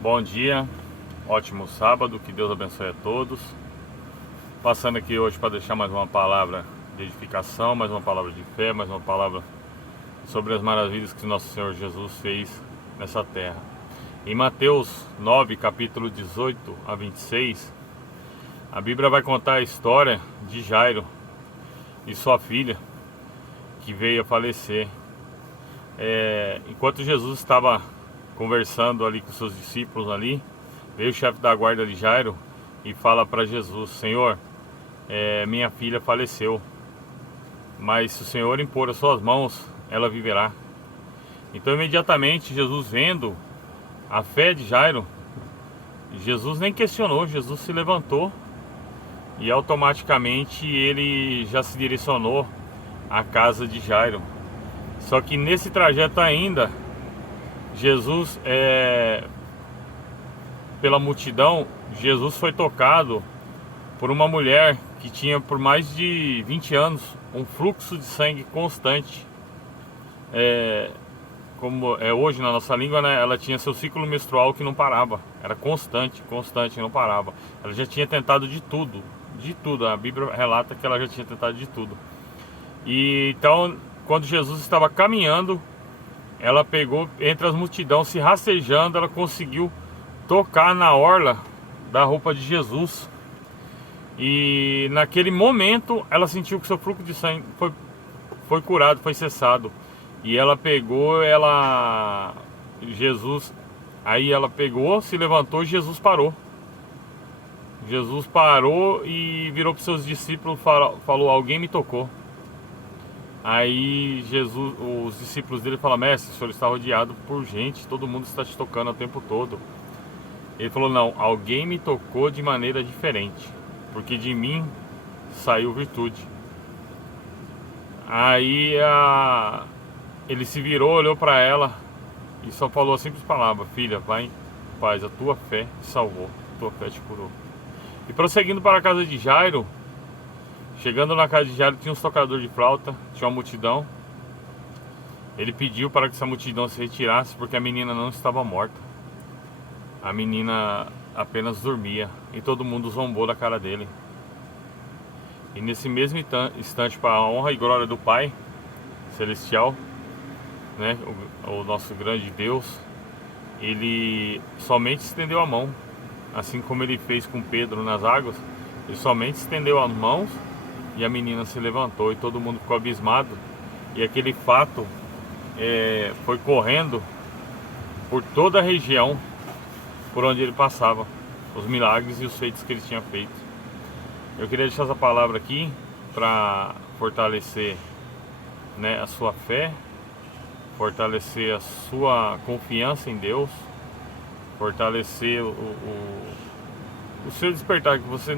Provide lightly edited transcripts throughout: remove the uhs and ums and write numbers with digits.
Bom dia, ótimo sábado, que Deus abençoe a todos. Passando aqui hoje para deixar mais uma palavra de edificação, mais uma palavra de fé, mais uma palavra sobre as maravilhas que nosso Senhor Jesus fez nessa terra. Em Mateus 9, capítulo 18 a 26, a Bíblia vai contar a história de Jairo e sua filha, que veio a falecer. Enquanto Jesus estava conversando ali com seus discípulos ali, veio o chefe da guarda de Jairo e fala para Jesus: Senhor, minha filha faleceu, mas se o Senhor impor as suas mãos, ela viverá. Então imediatamente Jesus, vendo a fé de Jairo, Jesus nem questionou, Jesus se levantou e automaticamente ele já se direcionou à casa de Jairo. Só que nesse trajeto ainda, Jesus, pela multidão, Jesus foi tocado por uma mulher que tinha por mais de 20 anos um fluxo de sangue constante. Como é hoje na nossa língua, né? Ela tinha seu ciclo menstrual que não parava, era constante, não parava. Ela já tinha tentado de tudo, a Bíblia relata que ela já tinha tentado de tudo. E então, quando Jesus estava caminhando, ela pegou entre as multidões, se rastejando, ela conseguiu tocar na orla da roupa de Jesus. E naquele momento ela sentiu que seu fluxo de sangue foi curado, foi cessado. E ela pegou, aí ela pegou, se levantou e Jesus parou. Jesus parou e virou para os seus discípulos, falou: alguém me tocou. Aí Jesus, os discípulos dele falaram: mestre, o senhor está rodeado por gente, todo mundo está te tocando o tempo todo. Ele falou: não, alguém me tocou de maneira diferente, porque de mim saiu virtude. Aí ele se virou, olhou para ela e só falou a simples palavra: filha, vai em paz, a tua fé te salvou, a tua fé te curou. E prosseguindo para a casa de Jairo, chegando na casa de Jairo, tinha uns tocadores de flauta, tinha uma multidão. Ele pediu para que essa multidão se retirasse, porque a menina não estava morta. A menina apenas dormia, e todo mundo zombou da cara dele. E nesse mesmo instante, para a honra e glória do Pai Celestial, né, o nosso grande Deus, ele somente estendeu a mão, assim como ele fez com Pedro nas águas. Ele somente estendeu as mãos e a menina se levantou, e todo mundo ficou abismado. E aquele fato foi correndo por toda a região por onde ele passava, os milagres e os feitos que ele tinha feito. Eu queria deixar essa palavra aqui para fortalecer, né, a sua fé, fortalecer a sua confiança em Deus, fortalecer o seu despertar, que você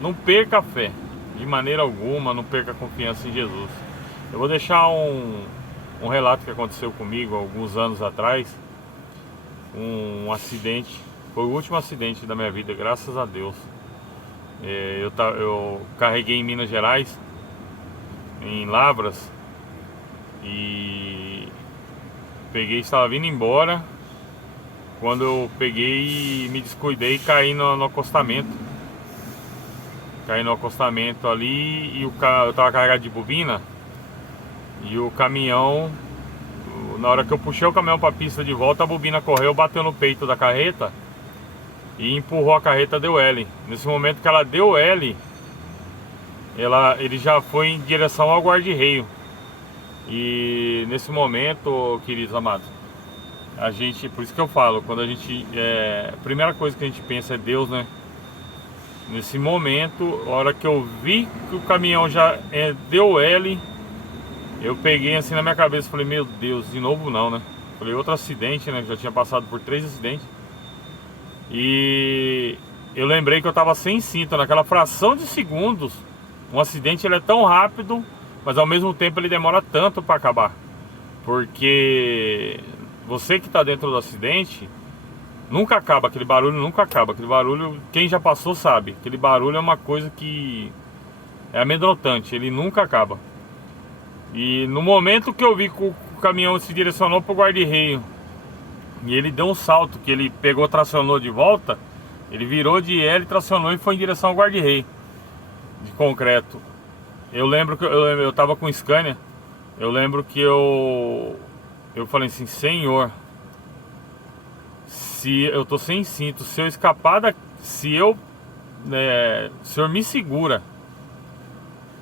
não perca a fé de maneira alguma, não perca a confiança em Jesus. Eu vou deixar um relato que aconteceu comigo alguns anos atrás. Um acidente, foi o último acidente da minha vida, graças a Deus. Eu carreguei em Minas Gerais, em Lavras, e estava vindo embora, quando eu peguei e me descuidei e caí no acostamento. Caí no acostamento ali e eu estava carregado de bobina, e o caminhão, na hora que eu puxei o caminhão para a pista de volta, a bobina correu, bateu no peito da carreta e empurrou a carreta, deu L. Nesse momento que ela deu L, ele já foi em direção ao guarda-reio. E nesse momento, queridos amados, por isso que eu falo, quando a primeira coisa que a gente pensa é Deus, né? Nesse momento, a hora que eu vi que o caminhão já deu L, eu peguei assim na minha cabeça e falei: meu Deus, de novo não, né? Falei: outro acidente, né? Já tinha passado por 3 acidentes. E eu lembrei que eu tava sem cinto, naquela fração de segundos. Um acidente, ele é tão rápido, mas ao mesmo tempo ele demora tanto para acabar. Porque você que tá dentro do acidente, nunca acaba, aquele barulho nunca acaba. Aquele barulho, quem já passou sabe. Aquele barulho é uma coisa que é amedrontante, ele nunca acaba. E no momento que eu vi que o caminhão se direcionou pro guarda-reio, E ele deu um salto, que ele pegou, tracionou de volta. Ele virou de L, tracionou e foi em direção ao guarda-rei de concreto. Eu lembro que eu tava com Scania. Eu lembro que eu falei assim: Senhor, se eu tô sem cinto, se eu escapar se eu, o Senhor me segura,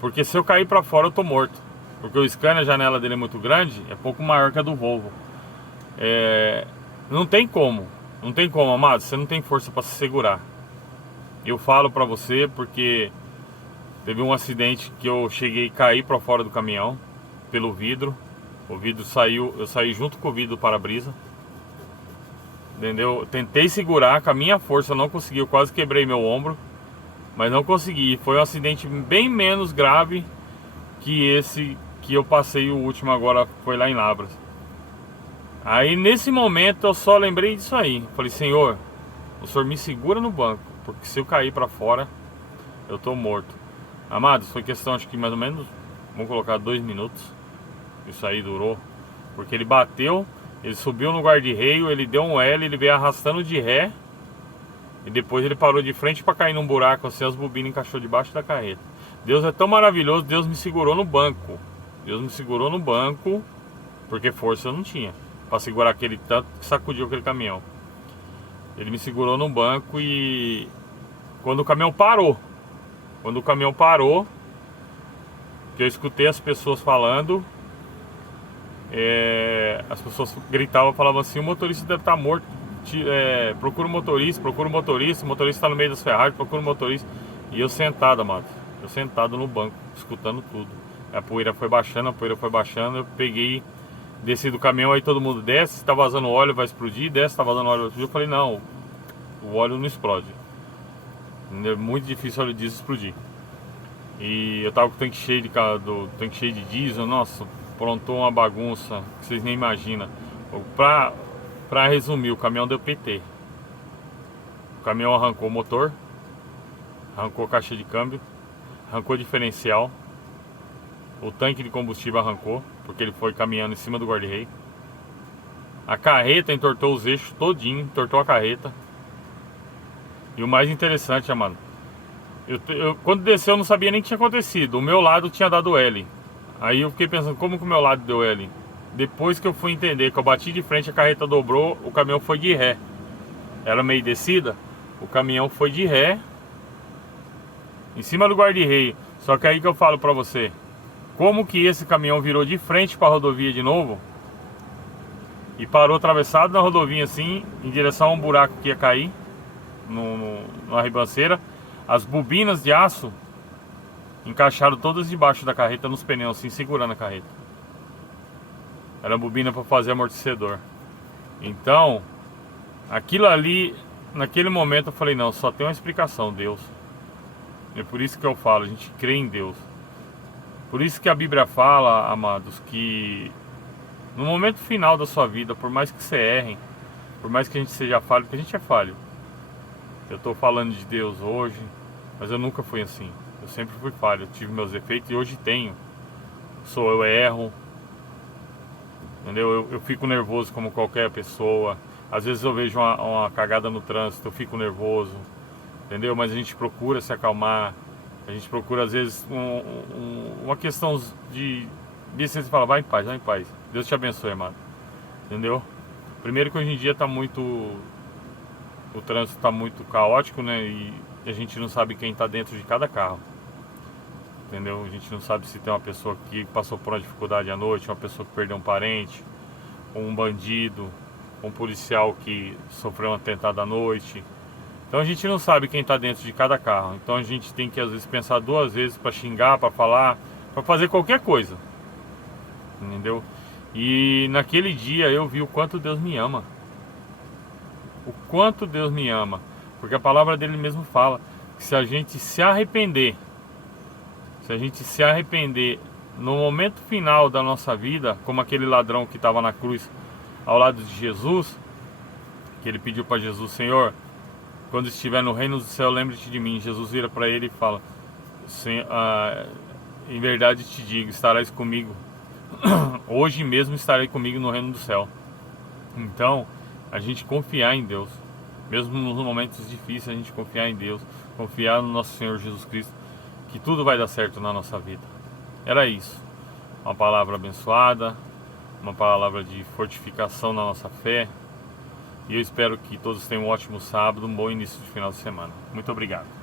porque se eu cair pra fora eu tô morto. Porque o Scania, a janela dele é muito grande, é pouco maior que a do Volvo. Não tem como, não tem como, amado, você não tem força pra se segurar. Eu falo pra você porque teve um acidente que eu cheguei a cair pra fora do caminhão, pelo vidro. O vidro saiu, eu saí junto com o vidro do para-brisa. Entendeu? Tentei segurar, com a minha força não consegui, eu quase quebrei meu ombro, mas não consegui. Foi um acidente bem menos grave que esse que eu passei, o último agora foi lá em Lavras. Aí nesse momento eu só lembrei disso aí. Falei: Senhor, o Senhor me segura no banco, porque se eu cair pra fora eu tô morto. Amados, foi questão, acho que mais ou menos, vamos colocar 2 minutos. Isso aí durou, porque ele bateu, ele subiu no guarda-reio, ele deu um L, ele veio arrastando de ré. E depois ele parou de frente para cair num buraco assim, as bobinas encaixou debaixo da carreta. Deus é tão maravilhoso, Deus me segurou no banco. Deus me segurou no banco, porque força eu não tinha para segurar aquele tanto que sacudiu aquele caminhão. Ele me segurou no banco e quando o caminhão parou, que eu escutei as pessoas falando, as pessoas gritavam, falavam assim: o motorista deve estar morto, procura o motorista, o motorista está no meio das Ferrari, procura o motorista. E eu sentado, amado, eu sentado no banco, escutando tudo. A poeira foi baixando, eu peguei, desci do caminhão, aí todo mundo desce, se tá vazando óleo vai explodir, desce, tá vazando óleo vai explodir. Eu falei: não, o óleo não explode. É muito difícil o óleo diesel explodir. E eu tava com o tanque cheio tanque cheio de diesel, nossa, aprontou uma bagunça que vocês nem imaginam. Pra resumir, o caminhão deu PT. O caminhão arrancou o motor, arrancou a caixa de câmbio, arrancou o diferencial, o tanque de combustível arrancou, porque ele foi caminhando em cima do guarda-reio. A carreta entortou os eixos todinho, entortou a carreta. E o mais interessante, amado, quando desceu eu não sabia nem o que tinha acontecido. O meu lado tinha dado L. Aí eu fiquei pensando: como que o meu lado deu L? Depois que eu fui entender que eu bati de frente, a carreta dobrou, o caminhão foi de ré. Era meio descida, o caminhão foi de ré em cima do guarda-reio. Só que aí que eu falo pra você, como que esse caminhão virou de frente pra rodovia de novo e parou atravessado na rodovia assim, em direção a um buraco que ia cair na ribanceira. As bobinas de aço encaixaram todas debaixo da carreta, nos pneus assim, segurando a carreta. Era bobina para fazer amortecedor. Então, aquilo ali, naquele momento eu falei: não, só tem uma explicação, Deus. É por isso que eu falo, a gente crê em Deus. Por isso que a Bíblia fala, amados, que no momento final da sua vida, por mais que você erre, por mais que a gente seja falho, porque a gente é falho. Eu estou falando de Deus hoje, mas eu nunca fui assim. Eu sempre fui falho, eu tive meus defeitos e hoje tenho. Eu erro, entendeu? Eu fico nervoso como qualquer pessoa. Às vezes eu vejo uma cagada no trânsito, eu fico nervoso, entendeu? Mas a gente procura se acalmar. A gente procura, às vezes, uma questão de você fala: vai em paz, vai em paz. Deus te abençoe, amado. Entendeu? Primeiro que hoje em dia tá muito... o trânsito está muito caótico, né? E a gente não sabe quem está dentro de cada carro. Entendeu? A gente não sabe se tem uma pessoa que passou por uma dificuldade à noite, uma pessoa que perdeu um parente, ou um bandido, um policial que sofreu um atentado à noite. Então a gente não sabe quem está dentro de cada carro. Então a gente tem que às vezes pensar 2 vezes para xingar, para falar, para fazer qualquer coisa. Entendeu? E naquele dia eu vi o quanto Deus me ama. O quanto Deus me ama. Porque a palavra dele mesmo fala que se a gente se arrepender, no momento final da nossa vida, como aquele ladrão que estava na cruz ao lado de Jesus, que ele pediu para Jesus: Senhor, quando estiver no reino do céu, lembre-te de mim. Jesus vira para ele e fala: em verdade te digo, estarás comigo, hoje mesmo estarei comigo no reino do céu. Então, a gente confiar em Deus. Mesmo nos momentos difíceis, a gente confiar em Deus, confiar no nosso Senhor Jesus Cristo, que tudo vai dar certo na nossa vida. Era isso. Uma palavra abençoada, uma palavra de fortificação na nossa fé. E eu espero que todos tenham um ótimo sábado, um bom início de final de semana. Muito obrigado.